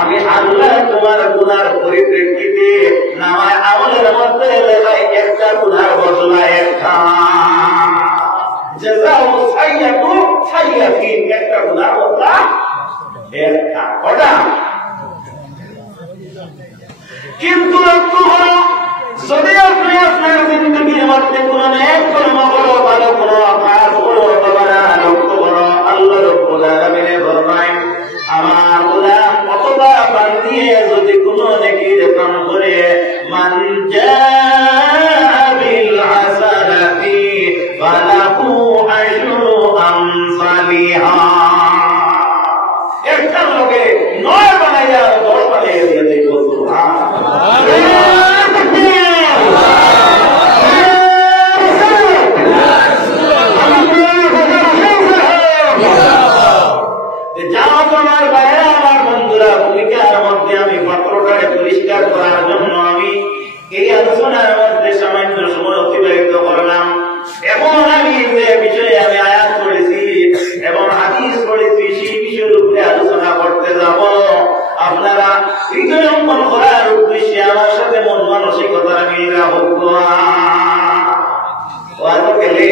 আমি আল্লাহ তোমার গুনার পরিপ্রেক্ষিতে নামায় আমলের মধ্যে লেখায় একটা গুনার বদলা একটা জাযাউ সাইয়্যাতু সাইয়্যাতিন, একটা গুনার বদলা একটা কটা। কিন্তু লক্ষ্য করো, যদি আপনি আপনার জিন্দগির মধ্যে কোনো নেক কর্ম করো, ভালো করো, কাজ করো, বাবারা লক্ষ্য করো, আল্লাহ রাব্বুল আলামিন ফরমায় আমার গোলাম অথবা বান্দিয়ে যদি কোনো নেকির কাম করে, মান জাআ বিল হাসানাতি ফালাহু আশরু আমসালিহা, একটা লোকে 9 বানাইয়া 10 বানাইয়া দিয়ে দেয়। সুবহানাল্লাহ। আমার ভাইরা, আমার বন্ধুরা, ভূমিকার মধ্যে আমি পাত্রটাকে পরিষ্কার করার জন্য আমি এই আলোচনার মধ্যে সামান্য সময় অতিবাহিত করলাম। এখন আমি যে বিষয়ে আমি আয়াত করেছি এবং হাদিস পড়েছি সেই বিষয়ের উপরে আলোচনা করতে যাব। আপনারা হৃদয় অঙ্কন করার উদ্দেশ্যে আমার সাথে মন মানসিকতার মিলা হোক। গেলে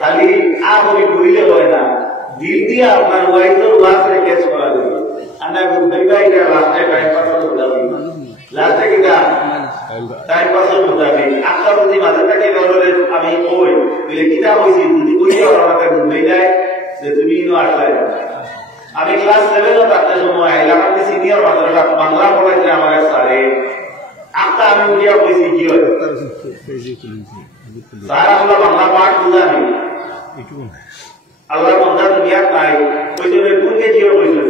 খালি আবরি ঘুরিলে হয় না, দিল দিয়ে আপনার ওয়াইজের লাস্টে কেস করা যাবে। আমরা বুঝাই এটা লাস্টে টাইম পাসও বুঝাবি, লাস্টে কিটা টাইম পাসও বুঝাবি। আপনার যদি মাঝে থাকে আমি ওই বলে কিতা হয়েছি, যদি ওই আমাকে বুঝাই যায় যে তুমি ইনো আসলে। আমি ক্লাস 7 থাকতে সময় আইলাম, আমি সিনিয়র মাদ্রাসা বাংলা পড়াইতে আমার স্যারে আত্মা আমি উড়িয়া কইছি কি হয় স্যার, আমরা বাংলা পাঠ বুঝানি আল্লাহ বন্ধা দুনিয়া নাই কইছে কোন কে জিও কইছে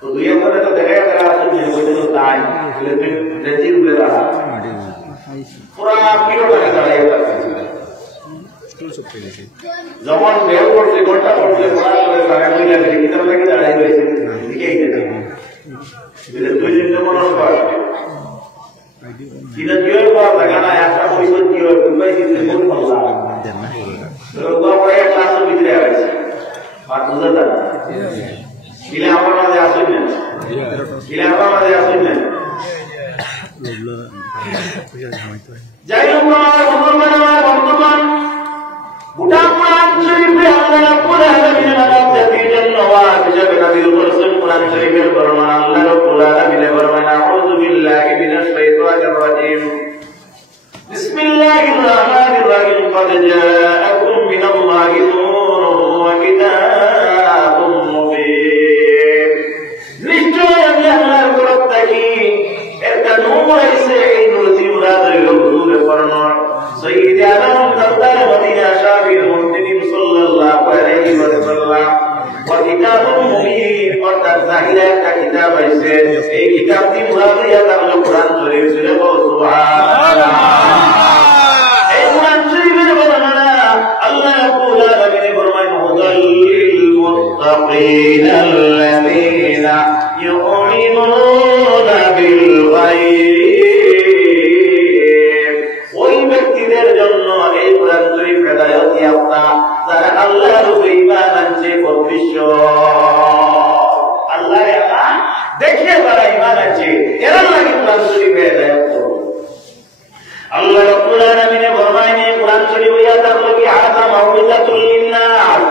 তো দুনিয়া করে তো দেখা করা আছে যে কইছে তো তাই বলে তুই রেজি উড়ে রাখা পুরা কিলো টাকা দাঁড়ায় আছে যখন বের করতে ঘন্টা করতে পড়া করে সারা মিলে গেছে কি तरह থেকে দাঁড়ায় রয়েছে দিকেই দেখে বলে তুই চিন্তা মনস কর কিনা জিও করা টাকা না একটা পয়সা জিও দুবাই দিতে কোন পাল্লা লোক পরে ক্লাসের ভিতরে আছে আর বুঝা যায় কিলা আমার মাঝে আসেন না, কিলা আমার মাঝে আসেন না। যাই হোক আমার বন্ধুগণ, গোটা কোরআন শরীফে আল্লাহ রাব্বুল আলামিন মানব জাতির জন্য ওয়াজ হিসেবে নাযিল করেছেন। কোরআন শরীফের বর্ণনা আল্লাহ রাব্বুল আলামিন বলেন, আউযু বিল্লাহি মিনাশ শাইতানির রাজীম, বিসমিল্লাহির রহমানির রহিম, قد جاءكم من الله نور وكتاب مبين। নিশ্চয় আমি আল্লাহর তরফ থেকে একটা নূর এসেছে, এই নূর মুরাদ হলো হুজুরে ফরমান সাইয়্যিদ আলম সরদার মদিনা শাফির মুহম্মদ সাল্লাল্লাহু আলাইহি ওয়াসাল্লাম ওয়া কিতাবুম মুবিন, অর্থাৎ জাহিরা একটা কিতাব আছে। এই কিতাবটি মুরাদ হইয়া হলো কোরআন শরীফ। সুবহানাল্লাহ। এই কোরআন শরীফের বর্ণনা আল্লাহ রাব্বুল আলামিন ফরমায়, হুদাল লিল মুত্তাকিন আল্লাযীনা ইউমিনুনা বিল গায়ব। ওই ব্যক্তিদের জন্য এই কোরআন শরীফ হেদায়েত ইয়াফতা, যারা আল্লাহর উপর ঈমান আনছে, প্রত্যক্ষ আল্লাহর একা দেখে যারা ঈমান আনছে, এরা লাগি কোরআন শরীফে হেদায়েত। আল্লাহ রাব্বুল আলামিন ফরমায়, কোরআন শরীফ হইয়া থাকলো কি হাযা মাউইযাতুল লিন্নাস।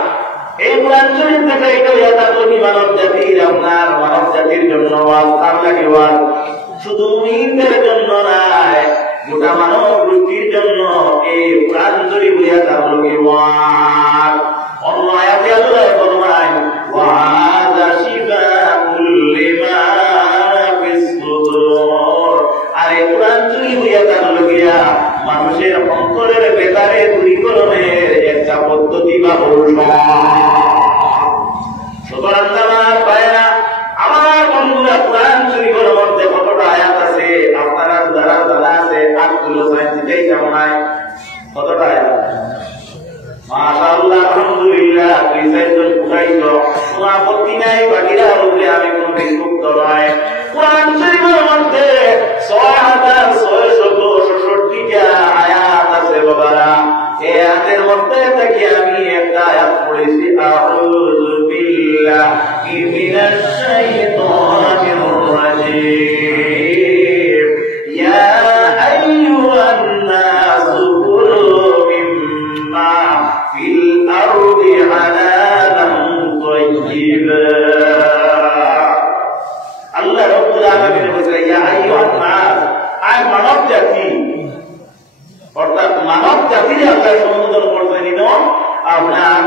এই কোরআন শরীফ থেকে এটা হইয়া থাকলো কি মানব জাতির, আপনার মানব জাতির জন্য ওয়াজ। তার লাগে ওয়াজ শুধু মুমিনদের জন্য নয়, গোটা মানব গোষ্ঠীর জন্য এই কোরআন শরীফ হইয়া থাকলো কি ওয়াজ। অন্য আয়াতে আল্লাহ ফরমায়, ওয়া হাযা শিফাউল লিমা ফিস সুদুর। আর এই কোরআন শরীফ হইয়া থাকলো গিয়া মানুষের অন্তরের ভেতরে দূরীকরণের একটা পদ্ধতি বা ঔষধ। সুতরাং আমার ভাইরা, আমার বন্ধুরা, কোরআন শরীফের মধ্যে কতটা আয়াত আছে আপনারা যারা জানা আছে আটগুলো সাইন্সিতেই যেমন হয় কতটা আয়াত। মাশাআল্লাহ, আলহামদুলিল্লাহ, দুই চারজন উঠাইছো, কোনো আপত্তি নাই। বাকিরা বলতে আমি কোনো বিক্ষুব্ধ নয়। কোরআন শরীফের মধ্যে 6666টা আয়াত আছে বাবারা। এই আয়াতের মধ্যে থেকে আমি একটা আয়াত পড়েছি, আউযু বিল্লাহি মিনাশ শাইতানির الرجيم يا أيها الناس كلوا مما في الأرض حلالا طيبا আল্লাহ রাব্বুল আলামিন বলেন ইয়া আইয়ুহান নাস আই মানব জাতি অর্থাৎ মানব জাতির আল্লাহ সম্বোধন করতেন আপনার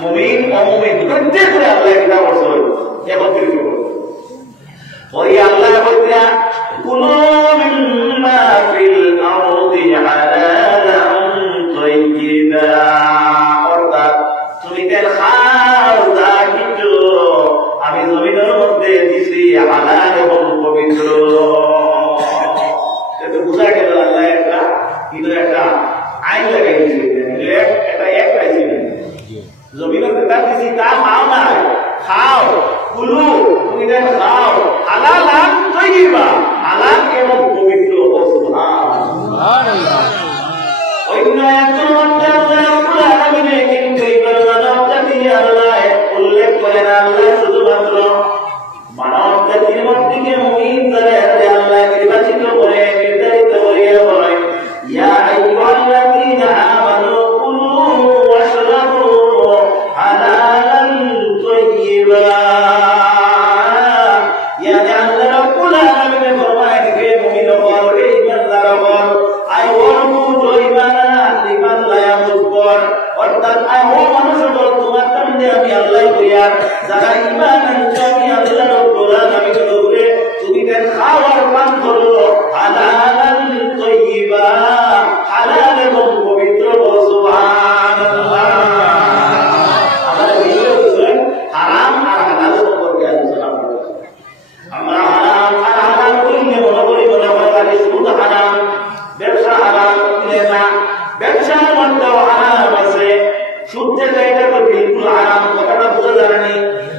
মুমিন অমুমিন প্রত্যেককে আল্লাহ এটা বলছেন একত্রিত করুন ওই আল্লাহ বলেন কুলু মিম্মা ফিল আরদি হালালান তাইয়্যিবা অর্থাৎ তুমি তেল খাও যা কিছু আমি জমিনের মধ্যে দিছি হালাল এবং পবিত্র এটা বুঝা গেল আল্লাহ একটা কিন্তু একটা আইন লাগাই দিয়েছে এটা একটাই ছিল জমিনের মধ্যে দিছি তা খাও না খাও কুলু তুমি তেল খাও হালালান তাইয়্যিবা হালাল এবং পবিত্র ও সুবহানাল্লাহ অন্য একজন মধ্যে আল্লাহ আলামিনে কিন্তু এইবার মানব জাতি আল্লাহ উল্লেখ করেন আল্লাহ শুধুমাত্র মানব জাতির মধ্যে মুমিন যারা আল্লাহ নির্বাচিত করে নির্ধারিত করে বলেন ইয়া আইয়ুহাল্লাযীনা আমানু কুলু ওয়াশরাবু হালালান তাইয়্যিবা ইয়া আল্লাহ রাব্বুল আলামিন ফরমায় হে মুমিন হও হে ইমানদার হও আই ওয়ারু জয়মানা লিমান লা ইয়ামুর অর্থাৎ আই ও মানুষ হও তোমার সামনে আমি আল্লাহ কইয়ার যারা ঈমান আনছে আমি আল্লাহ রাব্বুল আলামিনের উপরে তুমি দেন খাওয়ার পান করো হালালান তাইয়্যিবা হালাল এবং পবিত্র সুবহানাল্লাহ আমাদের ভিডিওতে হারাম আর হালাল সম্পর্কে আলোচনা করব আমরা হারাম আর হালাল কইলে মনে হয় সুদ হারাম ব্যবসা হারাম না ব্যবসার মধ্যে হারাম আছে সুদ যেটা এটা তো বিলকুল হারাম কথাটা বুঝা যায় না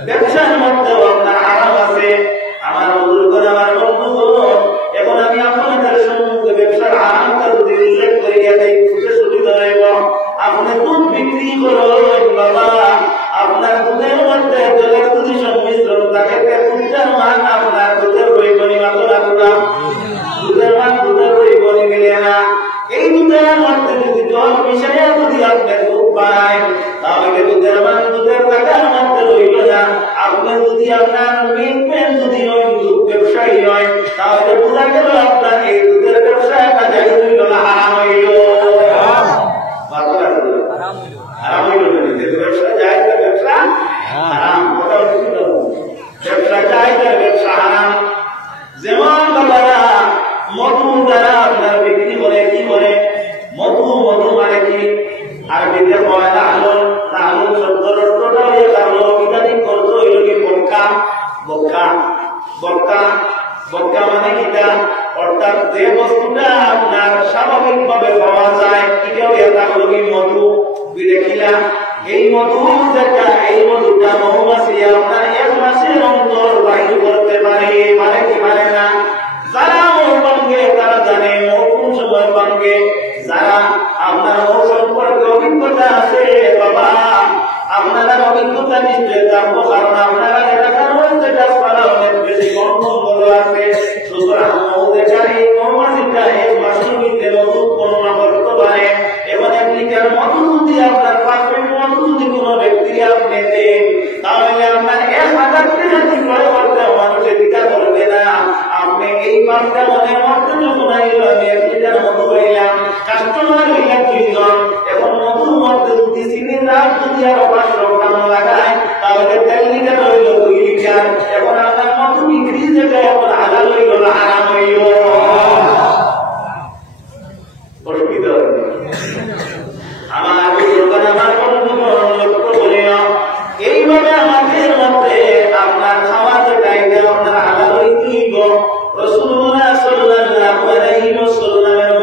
ব্যবসার মধ্যে আপনার হারাম আছে আমার বুজুর্গ আমার বন্ধুগণ এখন আমি আপনাদের সম্মুখে ব্যবসার হারামটা যদি উল্লেখ করে দেই খুবই সুবিধা হইব আপনি দুধ বিক্রি করুন বাবা আপনার দুধের মধ্যে জলের দুধ সংমিশ্রণ থাকে দুধের মান আপনার দুধের পরিমাণ মাত্রা দুধের মান দুধের পরিমাণ মিলে না এই দুধের মধ্যে যদি জল মিশাইয়া যদি আপনি দুধ পায় তাহলে দুধের মান দুধের টাকার মধ্যে রইল না আপনি যদি আপনার মিল্কম্যান যদি দুধ ব্যবসায়ী হয় তাহলে বোঝা গেল আপনার এই দুধের ব্যবসাটা যাই হইল না হারাম হইল হারাম হইল ব্যবসা যায় ব্যবসা হারাম ব্যবসা যায় ব্যবসা হারাম যেমন বাবারা মধু দ্বারা আপনার বিক্রি করে কি করে মধু মধু মানে কি আরবিতে কয় লালন লালন শব্দের অর্থটা হলো লালন বিধানিক অর্থ হইল কি বক্কা বক্কা বক্কা বক্কা মানে কিটা অর্থাৎ যে বস্তুটা আপনার স্বাভাবিকভাবে পাওয়া যায় এটাও এটা হলো কি মধু দেখিলা এই মধু যেটা এই মধুটা মৌমাছি আপনার এক মাসের অন্তর বাইর করতে পারে মানে কি পারে না যারা মৌ পাঙ্গে তারা জানে মৌ কোন সময় পাঙ্গে যারা আপনার মৌ সম্পর্কে অভিজ্ঞতা আছে বাবা আপনারা অভিজ্ঞতা নিশ্চয় জানবো কারণ আপনারা এলাকার মধ্যে গাছপালা অনেক বেশি গন্ধ আছে সুতরাং মৌ দেখার এই মৌমাছিটা এক মাসের মধ্যে মধু গণনা করতে পারে এবং এক লিটার মধু যদি আপনার পারফেক্ট মধু যদি কোনো ব্যক্তি আপনি দেন তাহলে আপনার 1000 টাকা যদি ক্রয় করতে মানুষের দিকা করবে না আপনি এই পাঁচটা মনের মধ্যে যখন আইল আমি 1 লিটার মধু পাইলাম কাস্টমার হইলাম 2 জন এখন মধুর মধ্যে যদি চিনি দাম যদি আরো 500 গ্রাম লাগায় তাহলে 3 লিটার হইল 2 লিটার এখন আপনার মধু বিক্রি যেটা এখন হালাল হইল না হারাম হইল অসুবিধা আমার আমার বন্ধুগণ লক্ষ্য করিও এইভাবে আমাদের মধ্যে আপনার খাওয়া যেটা আপনার হালাল হইব রাসূলুল্লাহ সাল্লাল্লাহু আলাইহি ওয়াসাল্লামের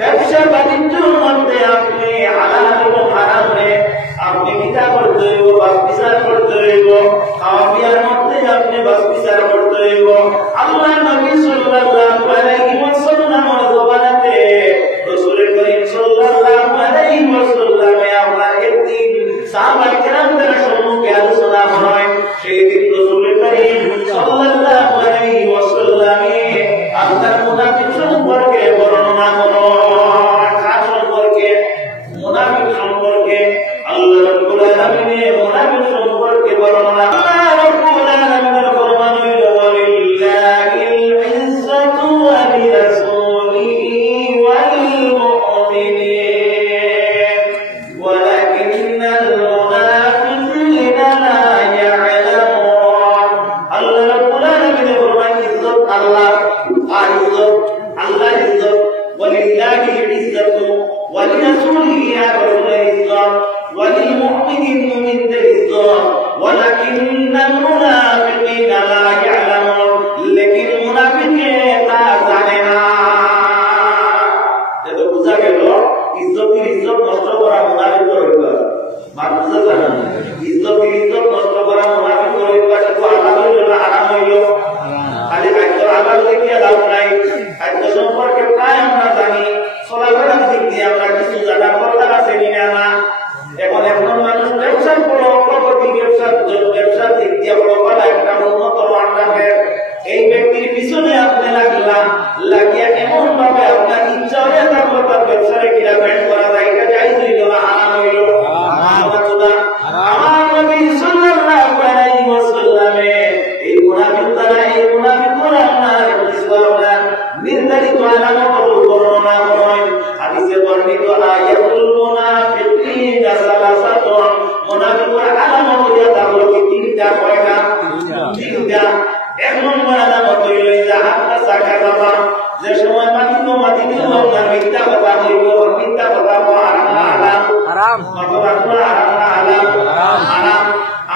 ব্যবসা বাণিজ্যের মধ্যে আপনি হালাল এবং হারামে আপনি বিচার করতে হইব বা বিচার করতে হইব খাওয়া পিয়ার রাসূলিহি আর রাসূলের ইজ্জত ওয়ালিল মুমিনিন মুমিনদের ইজ্জত ওয়ালাকিন্নাল মুনাফিকিনা লা ইয়ালামুন লেকিন মুনাফিকে তা জানে না এটা বুঝা গেল ইজ্জতের ইজ্জত নষ্ট করা মুনাফিকের অভ্যাস মানুষ জানে না ইজ্জতের ইজ্জত নষ্ট করা মুনাফিকের অভ্যাস তো হালাল হইল না হারাম হইল খালি খাদ্য হালাল দেখিয়ে লাভ নাই খাদ্য সম্পর্কে প্রায় আমরা জানি চলাফেরার দিক দিয়ে আমরা কিছু জানার কথা আছে কিনা না এখন এখন মানুষ ব্যবসার বড় প্রগতি ব্যবসার দিক দিয়ে বড় বড় একটা উন্নত মানের এই ব্যক্তির পিছনে আপনি লাগিয়ে এমন ভাবে আপনার ইচ্ছা হয়ে থাকলো তার ব্যবসারে কিনা ব্যান্ড করা যায় এটা জায়েজ হইল না হারাম হইল আমার নবী সাল্লাল্লাহু আলাইহি ওয়াসাল্লাম এই মুনাফিকরা আপনার ইসলামের নির্ধারিত আলামত বর্ণনা করেন হাদিসে বর্ণিত আয়াতুল মুনাফিকিনা সালাসাতুন মুনাফিকরা আলামত হইয়া থাকলো কি তিনটা কয়টা তিনটা এক নম্বর আলামত হইল যে হাতটা সাকা বাবা যে সময় মাটিতে না মিথ্যা কথা হইল মিথ্যা কথা হারাম হারাম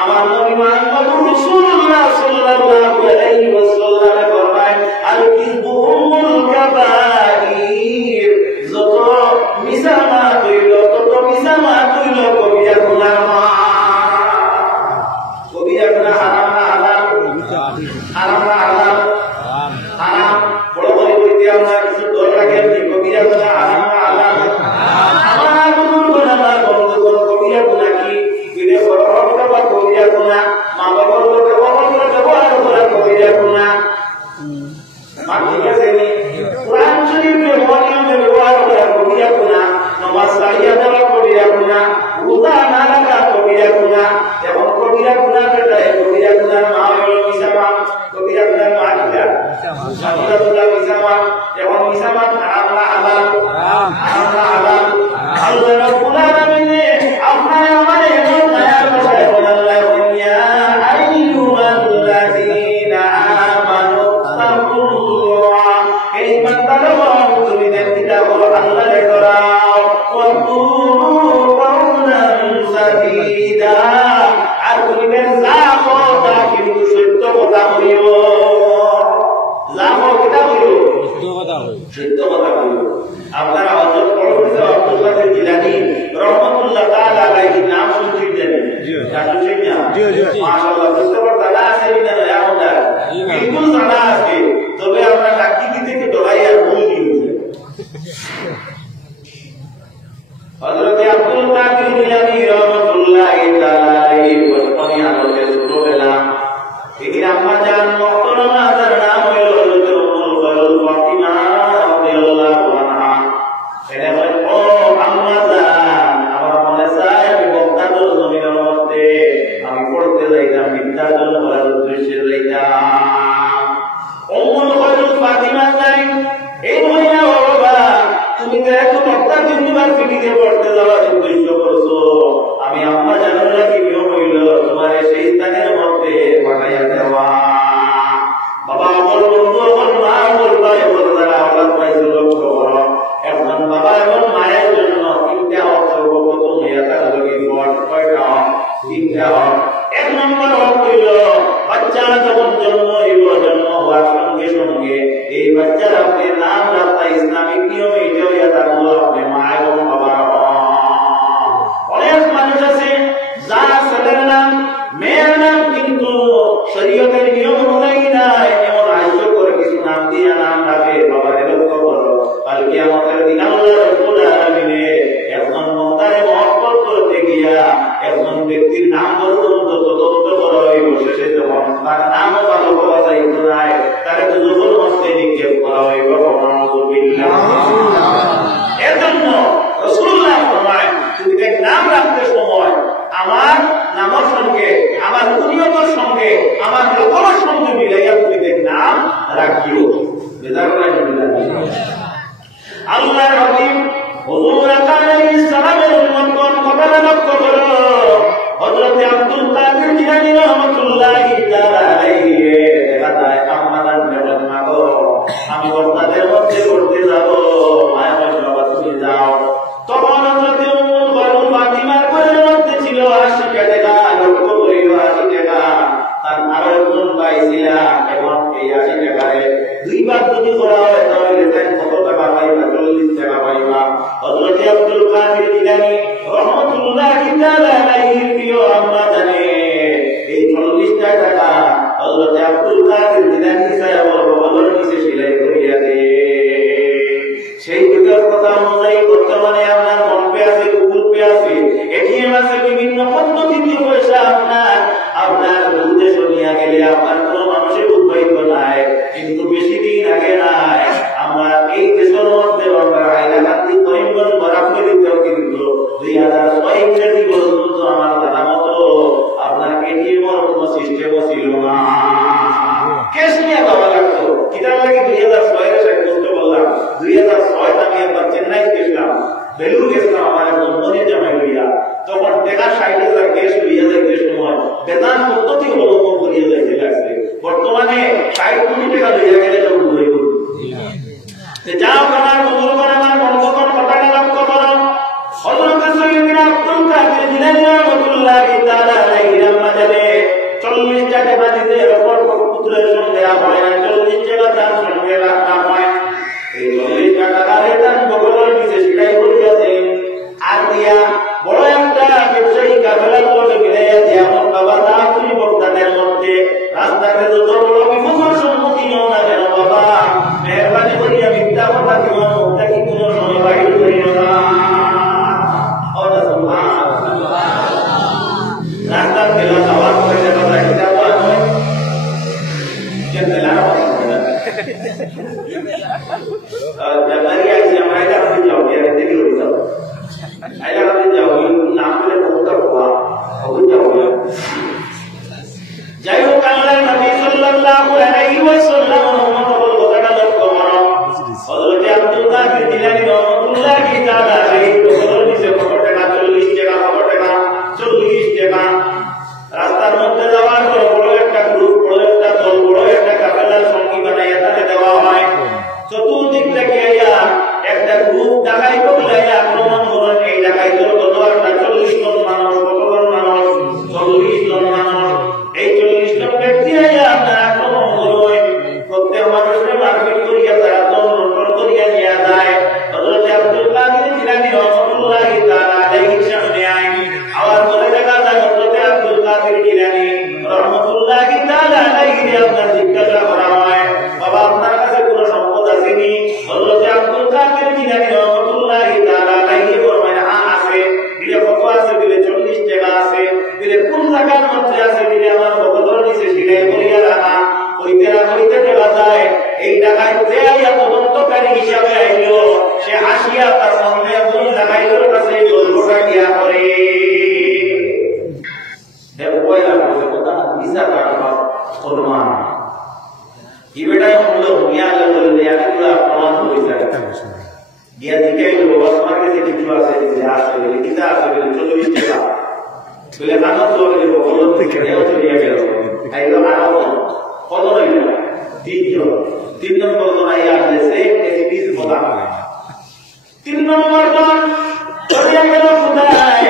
আমার নবী মুহাম্মদ রাসূলুল্লাহ সাল্লাল্লাহু আলাইহি ওয়াসাল্লাম ফরমায় আল কিযবু উম্মুল কাবাইর যত মিসামা হইল কবিরা গুনাহ হারাম হারাম বড় বড় কইতে আমরা কিছু দর লাগে কবিরা গুনাহ হারাম আমার বুজুর্গ আমার বন্ধুগণ কবিরা গুনাহ কি বিনে বড় বড় কবিরা গুনাহ মা বাবার লোকে ব্যবহার করা কবিরা গুনাহ ঠিক আছে নি কোরআন শরীফের নিয়মে ব্যবহার করা কবিরা গুনাহ নামাজ সারিয়া দেওয়া কবিরা গুনাহ রোজা না রাখা কবিরা গুনাহ এবং কবিরা গুনাহ যেটা কবিরা গুনাহ মা হলো মিসামা কবিরা গুনাহ মা কিটা মিসামা এবং মিসামা হারাম না হালাল আল্লাহ রাব্বুল আলামিন আপনার আমার এমন দয়া করে বলেন ইয়া আইয়ুহাল্লাযীনা আমানু তাকুল্লাহ এই বান্দারা তুমি দেখতে বলো আল্লাহরে ডরাও ওয়া কুলু কাওলান সাদীদা আর তুমি যা কথা কিন্তু সত্য কথা বলিও যা কথা বলিও সত্য কথা বলিও আপনারা হযরত পরবর্তী আব্দুল কাদের জিলানী রাহমাতুল্লাহ তাআলা আলাইহি নাম শুনছেন জি মাশাআল্লাহ বুঝতে পারতালা আছে না আমরা বিলকুল জানা আছে তবে আমরা টাকি থেকে ডরাই আর ভুল দিয়েছি হযরত আব্দুল কাদের জিলানী রাহমাতুল্লাহ তাআলা আলাইহি বর্তমানে আমাদের ছোটবেলা তিনি আম্মা জান মুহতারামা যার নাম হলো হযরত উম্মুল খায়রুল ফাতিমা রাদিয়াল্লাহু আনহা এনে বলেন ও আম্মা জান আমার মনে চায় আমি বক্তাদের জমিনের মধ্যে আমি পড়তে যাইতাম বিদ্যার জন্য করার উদ্দেশ্যে যাইতাম উম্মুল খায়রুল ফাতিমা যাই এই মহিলা বাবা তুমি তো এত বক্তা ইউনিভার্সিটিতে পড়তে যাওয়ার উদ্দেশ্য করছো আমি আম্মা জানার লাগি নিয়ম হইল তোমার সেই স্থানের মধ্যে পাঠাইয়া দেওয়া বাবা আমার বন্ধু আমার মা আমার ভাই বলে তারা আওলাদ পাইছে লক্ষ্য করো এখন বাবা এবং মায়ের জন্য তিনটা সর্বপ্রথম হইয়া থাকা লোক কয়টা তিনটা এক নম্বর হইল বাচ্চা যখন জন্ম হওয়ার সঙ্গে সঙ্গে এই বাচ্চার আপনি নাম রাখা ইসলামিক নিয়মে এটা হইয়া থাকলো আপনি মা এবং বাবার অনেক মানুষ আছে যার ছেলের নাম মেয়ের নাম কিন্তু শরীয়তের নিয়ম অনুযায়ী নাই এমন আইন করে কিছু নাম দিয়ে নাম রাখে বাবারে লক্ষ্য করো কাল কিয়ামতের দিন আল্লাহ রাব্বুল আলামিন একজন বান্দারে মহব্বত করতে গিয়া একজন ব্যক্তির নাম পর্যন্ত তদন্ত করা হইব শেষে যখন তার নামও ভালো করা যাইত নাই তারে তো যখন মস্তে নিক্ষেপ করা হইব এর জন্য রাসূলুল্লাহ ফরমায় তুমি দেখ নাম রাখতে সময় আমার নামের সঙ্গে আমার কুনিয়তের সঙ্গে আমার লকবের সঙ্গে মিলাইয়া তুমি দেখ নাম রাখিও আল্লাহর হাবিব হুজুর আলাইহিস সালামের উম্মতগণ কথাটা লক্ষ্য করো হযরত আব্দুল কাদের জিলানী রাহমাতুল্লাহি তাআলা আলাইহি কথায় আমাদের নেবেন না গো আমি আপনাদের মধ্যে করতে যাব মায়া বাবা তুমি যাও তখন যখন পাইছিলাম এখন এই 80 টাকায় দুইবার যদি করা হয় তাহলে তাই কত টাকা পাইবা 40 টাকা পাইবা হযরত আব্দুল কাদের জিলানী রাহমাতুল্লাহি তাআলা আলাইহির প্রিয় আমরা জানে এই 40 টাকা হযরত আব্দুল কাদের জিলানী সাহেব বদর নিচে সেলাই করিয়া দে সেই যুগের কথা অনুযায়ী বর্তমানে আপনার ফোন পে আছে গুগল পে আছে এটিএম আছে বিভিন্ন পদ্ধতিতে পয়সা আপনার উদ্দেশ্য নিয়ে গেলে আপনার কোনো মানুষের উদ্বৈত নাই কিন্তু বেশি দিন আগে নাই আমরা এই দেশের মধ্যে আমরা হাইলাকান্দি করিমগঞ্জ বরাবরিতেও কিন্তু 2006 ইংরেজি পর্যন্ত আমার জানা মতো আপনার এটিএম এর কোনো সিস্টেমও ছিল না ক্যাশ নিয়ে যাওয়া লাগতো কিতাব লাগে 2006 এর সাথে করতে বললাম 2006 আমি একবার চেন্নাই গেছিলাম বেলুর গেছিলাম আমার বন্ধুদের জমা লইয়া তখন টাকা 60,000 ক্যাশ লইয়া যাইতে সময় বেতন পদ্ধতি অবলম্বন করিয়া যাইতে লাগছে বর্তমানে 60 কোটি টাকা লইয়া গেলে তো উদ্বৈ করবে যাও আমার বুজুর্গরা আমার বন্ধুগণ কথাটা লক্ষ্য করো হযরত সৈয়দনা আব্দুল কাদের জিলানী রাহমাতুল্লাহি তাআলা আলাইহি রাহমাতালে 40 টাকা বাজিতে অপর পুত্রের সঙ্গে হয় না 40 টাকা তার সঙ্গে রাখা হয় এই 40 টাকা আরে তার বগলের নিচে সেলাই করিয়া দেন আর দিয়া বড় একটা ব্যবসায়ী কাফেলার লোকে মিলাইয়া দিয়া আমার বাবা তাড়াতাড়ি বক্তাদের মধ্যে রাস্তাতে যত বড় বিপদের সম্মুখীন হও না কেন বাবা মেহরবানি করিয়া মিথ্যা কথা কেউ মুখটা কি কোনো সময় বাহির করিও না রাস্তার তেলা যাওয়ার পরে কথা এটা বলা নয় কেন তেলা জানারি আইসি আমরা এটা আপনি যাও এর থেকে লই যাও আইলা আপনি যাও নাম বলে বহুত হওয়া বহুত যাও যাই হোক আল্লাহর নবী সাল্লাল্লাহু আলাইহি ওয়াসাল্লাম মুহাম্মদ কথাটা লক্ষ্য করো হযরত আব্দুল কাদের জিলানী রাহমাতুল্লাহি তাআলা আলাইহি বদর নিচে কত টাকা 40 টাকা কত টাকা 40 টাকা রাস্তার মধ্যে যাওয়ার পর বড় একটা গ্রুপ বড় একটা দল বড় একটা কাফেলার সঙ্গী বানাইয়া তাকে দেওয়া হয় চতুর্দিক থেকে একটা গ্রুপ ডাকাই করলে আক্রমণ করেন এই ডাকাইতের কত একটা 40 জন মানুষ কতজন মানুষ 40 জন মানুষ এই 40 জন ব্যক্তি আপনার আক্রমণ করেন প্রত্যেক মানুষকে মারপিট করিয়া তারা দণ্ডন করিয়া নিয়ে যায় হযরত আব্দুল কাদের জিলানী রাহমাতুল্লাহি তাআলা আলাইহির সামনে আইন আওয়াজ করে দেখা যায় হযরত আব্দুল কাদের জিলানী রাহমাতুল্লাহি তাআলা আলাইহি আপনার জিজ্ঞাসা করা হয় বাবা আপনার কাছে কোনো সম্পদ আছে নি হযরত আব্দুল কাদের জিলানী রাহমাতুল্লাহি তাআলা আলাইহি ফরমায় হ্যাঁ আছে দিলে কত আছে দিলে 40 টাকা আছে দিলে কোন জায়গার মধ্যে আছে দিলে আমার বগলের নিচে সেলাই করিয়া রাখা হইতে দেওয়া যায় এই টাকায় যে আইয়া তদন্তকারী হিসাবে আইলো সে হাসিয়া তার সামনে একজন ডাকাইতের কাছে গল্পটা গিয়া করে দেখো পয়লা কথা ভিসা কাটা ফরমান কি বেটা হলো মিয়া বলে যে আমি পুরো প্রমাণ করিছা গিয়া দেখাইলো ওসমান কাছে কিছু আছে যে আছে বলে কিতা আছে বলে 40 টাকা বলে আনন্দ বলে বগল থেকে চলিয়া গেল আইলো আরো কত রইল 3 নম্বর জন আইয়া আসছে এসপিস বলা 3 নম্বর জন চলিয়া গেল খুদায়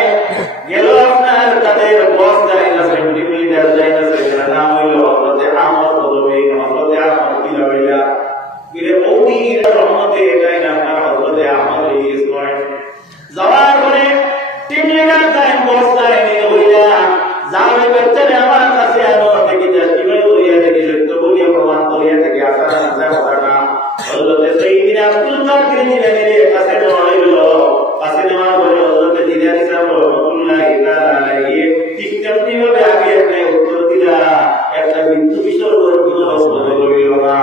গেল আপনার তাদের বস যাইলা সেন্টি মিলিটার যাইলা সেখানে নাম হইল হযরত আহমদ বদরী হযরত আহমদ কিলাবিলা বিলে ওদির রহমতে এটাই না আপনার হযরত আহমদ ইসমাইল যাওয়ার পরে 3 জায়গা যায় বস যায় হইলা যাবে বাচ্চারে আমার কাছে আনো থেকে জাস্টিফাই করিয়া দেখি সত্য বলিয়া প্রমাণ করিয়া থেকে আসার না কথাটা হযরত সাইয়্যিদনা আব্দুল কাদের জিলানীর কাছে নড়াইল কাছে নেওয়ার পরে হযরত জিলানী সাহেব রাহমাতুল্লাহি তাআলা আলাইহি ঠিক তেমনি ভাবে আগে একটা উত্তর দিলা একটা বিন্দু বিসর্গ কোনো প্রশ্ন হইল না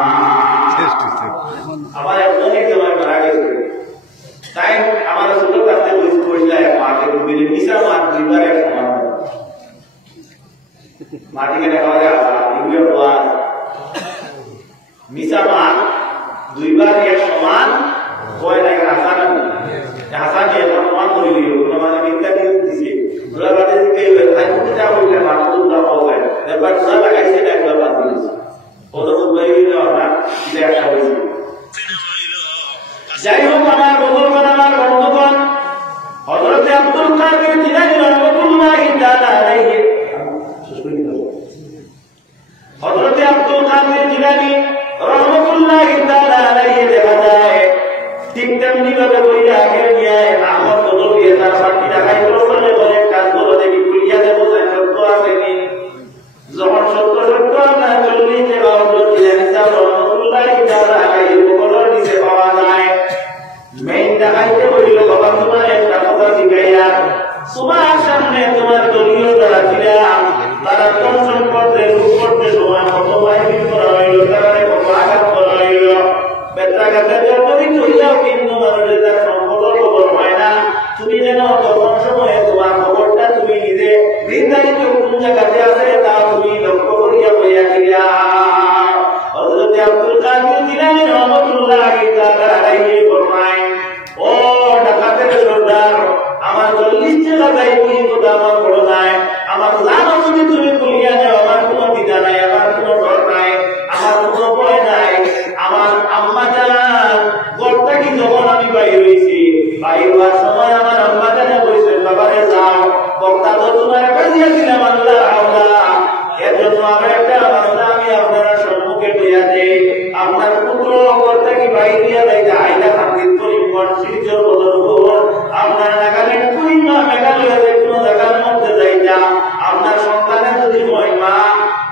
আমার অনেক সময় মারা গেছে তাই আমার ছোট কাছে বসে মাঠে ডুবিলে মিশা মাঠ দুইবার এক সমান মাটি কেটে খাওয়া যায় ইউরিয়া প্লাস মিশা মাঠ দুইবার এক সমান হয় না হাসান হাসান দিয়ে প্রমাণ করে দিল মানে মিথ্যা দিয়ে দিছে ওরা বাদে দিকে তাই যা বললে মাঠ দুটা পাওয়া যায় এবার ওরা লাগাইছে না একবার বাদ দিয়েছে কত বুঝবাই দেওয়া না এটা একটা হয়েছে যাই হোক আমার বন্ধুগণ আমার বন্ধুগণ হযরত আব্দুল কাদের জিলানী রাহমাতুল্লাহি তাআলা আলাইহি হযরত আব্দুল কাদের জিলানী রাহমাতুল্লাহি তাআলা আলাইহি দেখা যায় ঠিক তেমনি ভাবে কইরা আগের নিয়ে আহমদ বদলবি তার সাথী ঢাকায় বলে বলে কাজ করে দেখি কুলিয়া দেব সত্য আসেনি যখন সত্য সত্য না 40 যে হযরত জিলানী সাহেব রাহমাতুল্লাহি তাআলা আলাইহি বকরের নিচে পাওয়া যায় মেইন ঢাকাইতে বলিল বাবা তোমার একটা কথা শিখাইয়া তোমার সামনে তোমার দলীয় যারা ছিলাম তারা কোন সম্পদের উপরে সময় কত বাহিনী করা হইল তারা কত আঘাত করা হইল বেত্রাঘাতের যতদিন হইলেও কিন্তু মানুষের তার সম্পদের খবর হয় না তুমি যেন তখন সময়ে তোমার খবরটা তুমি নিজে নির্ধারিত কোন জায়গাতে আছে তা তুমি লক্ষ্য করিয়া বইয়া গিয়া হযরত আব্দুল কাদের জিলানী রাহমাতুল্লাহি তাআলা আলাইহি ফরমায় ও ঢাকাতের সর্দার আমার 40 টাকা দাই তুমি কথা আমার বড় নাই আমার জানো তুমি কুলিয়া যাও আমার কোনো দ্বিধা নাই আমার কোনো ডর নাই আমার কোনো ভয় নাই আমার আম্মা জান গড়টা কি যখন আমি বাইরে হইছি বাইরে হওয়ার সময় আমার আম্মা জানে বলছেন বাবারে যাও বক্তা তো তোমার কাছে দিলাম আল্লাহ আল্লাহ এর জন্য আমার একটা বান্দা আমি আপনার সম্মুখে লইয়া দেই আপনার পুত্র গড়টা কি বাইরে দিয়া দেয় আইলা থাকতে পরিমাণ শিরজর বদল আপনার নাগালেন্ড কই না মেঘালয়ের কোনো জায়গার মধ্যে যাইতা আপনার সন্তানের যদি মহিমা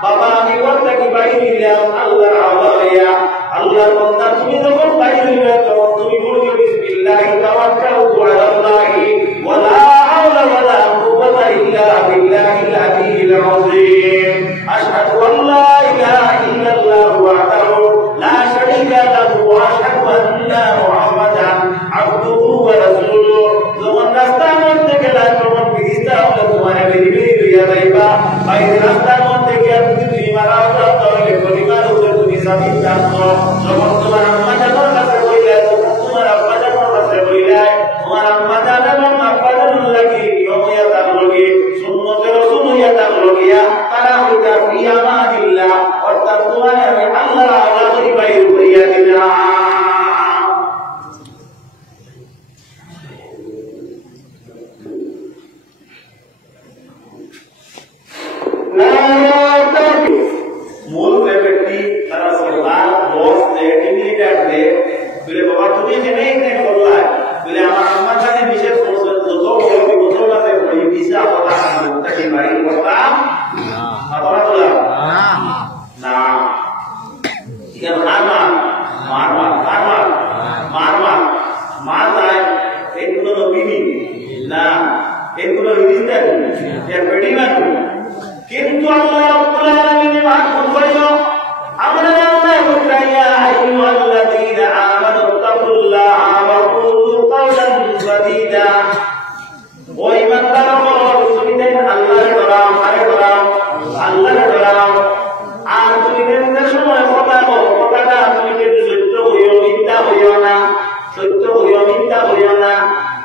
বাবা আমি গড়টা কি বাইরে দিলাম আল্লাহর আওয়াইয়া আল্লাহর বান্দা তুমি যখন বাইরে হইবে তখন তুমি বলবে বিসমিল্লাহি তাওয়াক্কালতু আলাল্লাহি ওয়ালা হাওলা ওয়ালা কুওয়াতা ইল্লা বিল্লাহিল আলিয়্যিল আযীম আশহাদু আল্লা ইলাহা ইল্লাল্লাহু ওয়াহদাহু লা শারীকা লাহু ওয়া আশহাদু আন্না মুহাম্মাদান আবদুহু ওয়া রাসূলুহু যখন রাস্তার মধ্যে গেলা তখন ফিরিস্তা হলো তোমার বেরিয়ে লইয়া যাইবা বাইরে রাস্তার মধ্যে গিয়া তুমি মারা তাহলে পরিবার উপরে তুমি সাবিত থাকো যখন তোমার আম্মা জানার কাছে কইলা তোমার আব্বা জানার কাছে কইলা তোমার আম্মা জান এবং আব্বা জানার লাগি নিয়মিয়া তার লগি সুন্নতে রাসূল হইয়া তার লগিয়া তারা হইতা ফিয়ামানিল্লাহ অর্থাৎ তোমার আমি আল্লাহর আওয়াজ করি বাইরে করিয়া দিলাম মূল ব্যক্তি তারা সরকার বস দে টিম লিডার দে বলে বাবা তুমি এখানে এখানে করলা বলে আমার আম্মা জানে বিশেষ করছেন যত বড় বছর আছে ওই ভিসা কথা তাকে বাড়ি করতাম না কথা বলা না কেন মার যায় এগুলো নবীনি না এগুলো রিজিস্টার এর বেডি মানু কিন্তু আল্লাহ রাব্বুল আলামিন মাহফুজ করিল আমরা আল্লাহ বললাইয়া আইয়ুহাল্লাযীনা আমানু তাকুল্লাহা ওয়া কুলু কাওলান সাদীদা ও ঈমানদারগণ তুমি দেন আল্লাহর ডরাও আরে ডরাও আল্লাহর ডরাও আর তুমি দেন সময় কথা বলো কথাটা তুমি যদি সত্য হইও মিথ্যা হইও না সত্য হইও মিথ্যা হইও না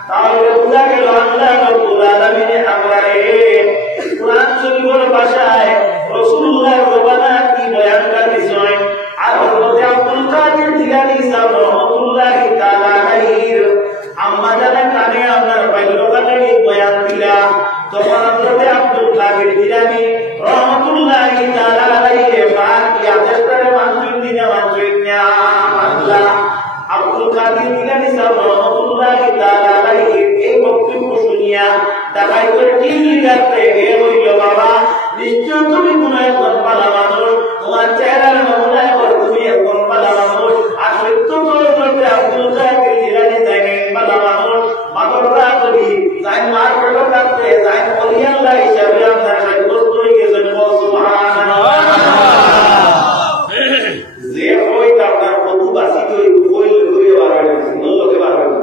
তাহলে বুঝা গেল আল্লাহ রাব্বুল আলামিন আমরারে কুরআন শরীফের ভাষায় রাসূলুল্লাহর জবানা কি বয়ান করেছেন আর হযরত আব্দুল কাদের জিলানী সাহেব রাহমাতুল্লাহি তাআলা আলাইহির আম্মা জানা কানে আপনার বাইলকানে বয়ান দিলা তখন হযরত আব্দুল কাদের জিলানী রাহমাতুল্লাহি তাআলা আলাইহি পাক ইয়াদের মানসুন দিনা মানসুন না আল্লাহ আব্দুল কাদের জিলানী সাহেব রাহমাতুল্লাহি তাআলা আলাইহি এই বক্তব্য শুনিয়া তাকাই করে টিম লিডারতে হে হইল বাবা নিশ্চয় তুমি কোন একজন ভালো মানুষ তোমার চেহারার নমুনায় পর তুমি একজন ভালো মানুষ আর সত্য করে করতে আব্দুল কাদের জিলানী জানেন ভালো মানুষ মাদররা করি যাই মার পেটো কাটতে যাই ওলিয়াল্লাহ হিসাবে আপনার সাব্যস্ত হয়ে গেছেন সুবহানাল্লাহ যে ওই আপনার কত বাসি কই কই লই বাড়াবে সুন্দর লোকে বাড়াবে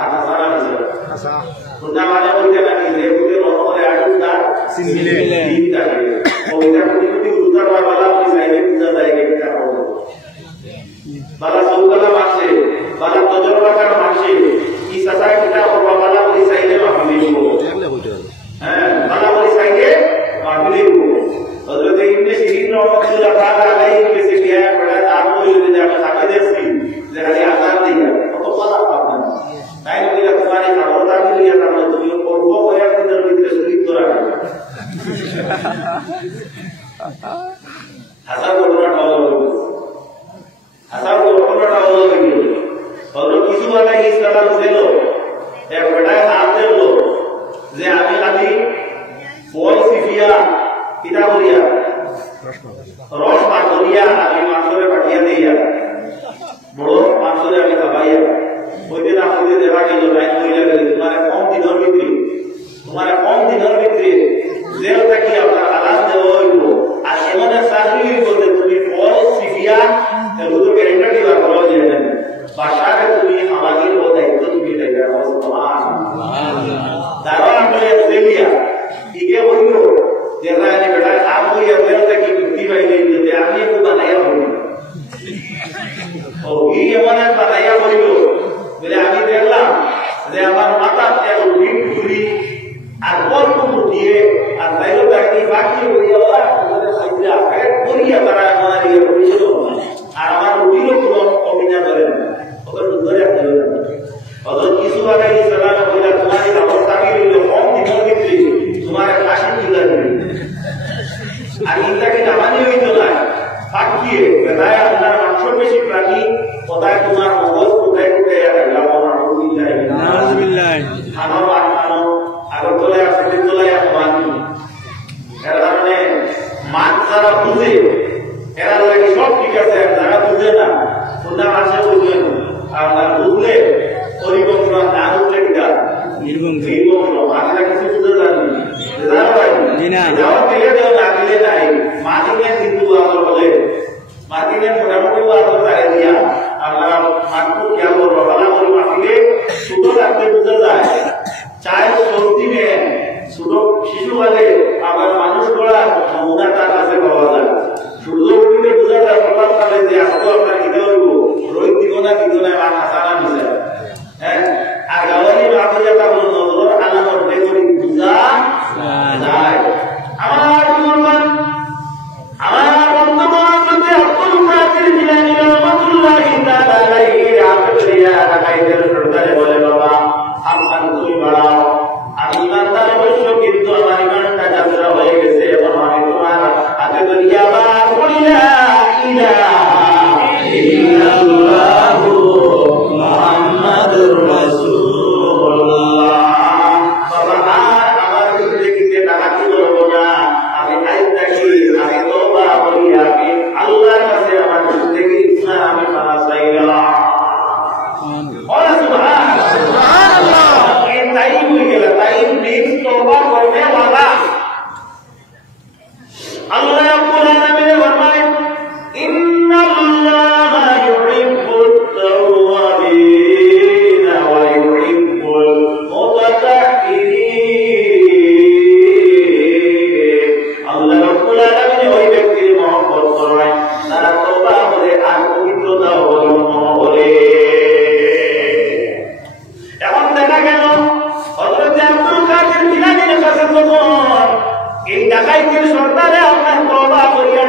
আটা সারা আছে আচ্ছা তোমরা মানে বলতে না কি যে বুঝে রহমতে আটুটা সিনমিলে তিনটা ওইটা কোটি উত্তর বালা পয়সাইলে পূজা জায়গা এটা করব বালা সৌকলা মাসে বালা তজরবা কার মাসে কি সাসা কিটা ও বালা পয়সাইলে মাহমিলি হবো হ্যাঁ বালা পয়সাইলে মাহমিলি হবো হযরত ইবনে সিরিন রাহমাতুল্লাহ তাআলা আলাইহি কে কিয়া বড় তার বলে যে আমরা তাকে দেখছি যে খালি আযান দিয়া কত কথা পাবেন তাই বলে তোমারে খবরটা মিলিয়া তাহলে তুমি করব কয়েকদিনের ভিতরে শহীদ করা হাসার ঘটনাটা হলো হাসার ঘটনাটা হলো হলো কিছু আলাইহিস সালাম ছিল এক বেটায় হাত দিল যে আমি খালি ফল সিফিয়া কিতা করিয়া রস পাক করিয়া আমি মাংসরে পাঠিয়ে দিয়া বড় মাংসরে আমি খাবাইয়া হইতে না হইতে দেখা গেল টাইম হইয়া গেল তোমার কম দিনের ভিতরে জেল থাকি আপনার আলাদ দেওয়া হইব আর এমন চাকরি করতে তুমি ফল সিফিয়া হুজুর ক্যারেক্টার দিবা বলা যায় না বাসাকে তুমি আমাদের ও দায়িত্ব তুমি লইবা দাঁড়া আমরা সেলিয়া ইকে হইল যেটা আমি বেটা কাম হইয়া জেল থাকি মুক্তি পাইলে যে আমি একটু বানাইয়া হইল ও এই এমন বানাইয়া হইল বলে আমি দেখলাম যে আমার মাথা এক উইট ঘুরি আর গল্প দিয়ে আর তাইলে তাকে বাকি হইয়া আমাদের সাইডে আগে করিয়া তারা আমার ইয়ে করেছিল আর আমার রুটিও কোনো অভিনয় করে না ওদের ধরে আসছিল ওদের কিছু আগে সালাম বলে তোমার এই অবস্থা কি হইল কম দিনের ভিতরে তোমার কাশি তুলে দিবে আর ইন্টাকে নামানি হইত না ফাঁকিয়ে বেলায় আপনার মাংস বেশি প্রাণী কোথায় তোমার মগজ কোথায় কোথায় আগরতলায় আসলে তোলায় এর কারণে মাছ যারা বুঝে এরা লাগে সব ঠিক আছে যারা বুঝে না সুন্দর আসে বুঝলেন আপনার বুঝলে পরিবংশ না বুঝলে কিনা নির্বংশ বাংলা কিছু বুঝে জানি যাওয়ার দিলে দেও না দিলে নাই মাটিনে কিন্তু আদর বলে মাটিনে মোটামুটি আদর তাকে দিয়া আপনারা মাত্র খেয়াল করবো ভালো করে মাটিলে ছোট রাখতে বুঝে যায় চায় সত্যি মেয়ে ছোট শিশু বলে আবার মানুষ গড়া নমুনা তার কাছে পাওয়া যায় সূর্য উঠিতে বোঝা যায় প্রভাব কালে যে আসতো আপনার কিনে হইব রোহিত দিব না বা নাসানা দিছে হ্যাঁ আর গাওয়ালি বাকিয়া তা বলো নজর আলামত বেগুনি বুঝা যায় আমার জীবন আমার বর্তমান মধ্যে আব্দুল কাদের জিলানী রহমাতুল্লাহি তাআলা আলাইহি রাহমাতুল্লাহ আলাইহির সরদারে বলে বাবা আপনার তুমি বাড়াও আমি ইমানদার অবশ্য কিন্তু আমার ইমানটা যাত্রা হয়ে গেছে এবং আমি তোমার হাতে ধরিয়া বার করিলা ইলাহা ইল্লাল্লাহু মুহাম্মাদুর রাসূলুল্লাহ বাবা আর আমার ভিতরে কিতে ডাকাতি করব না আমি আইতাকি আমি তওবা করি আমি আল্লাহর কাছে আমার জিন্দেগি ইসলাম আমি পাওয়া চাইলাম ওয়া সুবহানাল্লাহ टाइम हो गया टाइम मींस तौबा करने वाला अल्लाह रब्बुल आलमीन फरमाए इन्नल्लाहा युहिब्बुत तawwabin वा युहिब्बुल मुताताहिरीन अल्लाह रब्बुल आलमीन ওই ব্যক্তির মহব্বত করেন যারা তওবা করে আর পবিত্রতা অবলম্বন করে এখন দেখা গেল হযরত আব্দুল কাদের জিলানীর কাছে যখন এই ডাকাইতের সর্দারে আপনার তওবা করিয়া